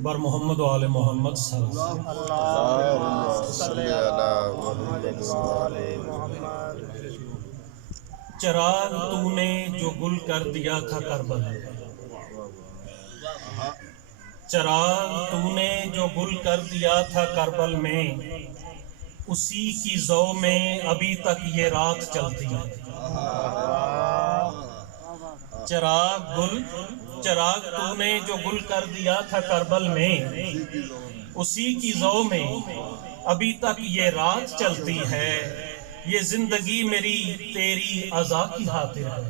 بر محمد و آل محمد صلی اللہ اللہم صلی علی محمد. چراغ تو نے جو گل کر دیا تھا کربل، چراغ تو نے جو گل کر دیا تھا کربل میں، اسی کی ضو میں ابھی تک یہ رات چلتی ہے. چراغ تو نے جو گل کر دیا تھا کربل میں، اسی کی ضو میں ابھی تک یہ رات چلتی ہے. یہ زندگی میری تیری عزا کی خاطر ہے.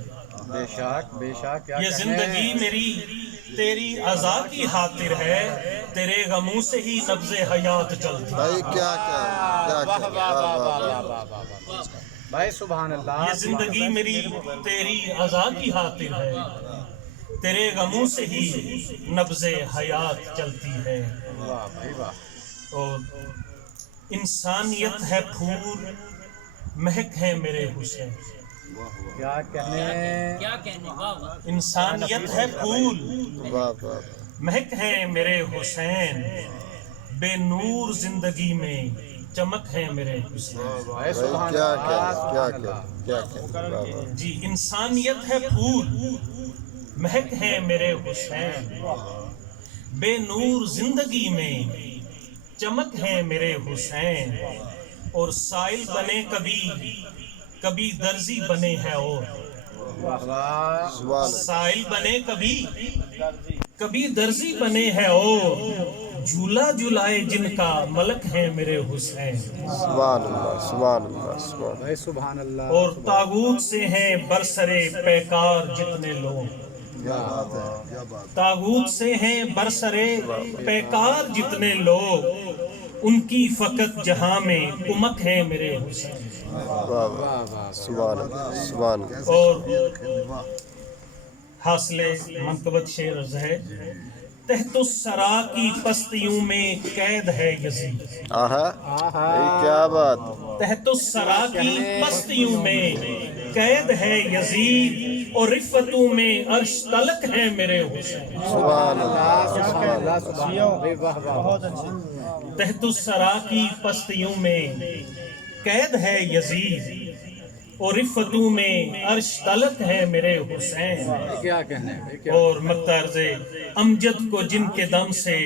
بے شک بے شک. یہ زندگی میری تیری عزا کی خاطر ہے. تیرے غموں سے ہی نبض حیات چلتی ہے. بھائی کیا بھائی سبحان اللہ. یہ زندگی میری تیری عزا کی خاطر ہے. تیرے غموں سے ہی نبض حیات چلتی ہے. واہ بھائی واہ. اور انسانیت ہے پھول، مہک ہے میرے حسین. کیا کہنے. انسانیت ہے پھول، واہ واہ. مہک ہے میرے حسین. بے نور زندگی میں چمک ہے میرے حسین. بھائی سبحان کیا جی انسانیت ہے پھول، مہک ہے میرے حسین. بے نور زندگی میں چمک ہے میرے حسین. اور سائل بنے کبھی درزی بنے ہیں. اور سائل بنے کبھی درزی بنے ہیں. اور جھولا جھلائے جن کا ملک ہے میرے حسین. سبحان اللہ سبحان اللہ سبحان. بھائی سبحان اللہ. اور تاغوت سے ہیں برسرے پیکار جتنے لوگ. تاغوت سے ہیں برسرے پیکار جتنے لوگ. ان کی فقط جہاں میں کمک ہے میرے حسین. واہ واہ. سبحان اللہ سبحان اللہ. اور حاصل منقبت شعر عرض ہے: تحت الثری کی پستیوں میں قید ہے یزید. کیا بات. تحت الثری کی پستیوں میں قید ہے یزید. اور رفتوں میں عرش تلک ہے میرے حسین. سبحان اللہ. تحت الثری کی پستیوں میں قید ہے یزید. اور رفتوں میں عرش تلک ہے میرے حسین. کیا کہنے. اور مقترض امجد کو جن کے دم سے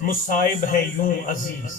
مصائب ہے یوں عزیز.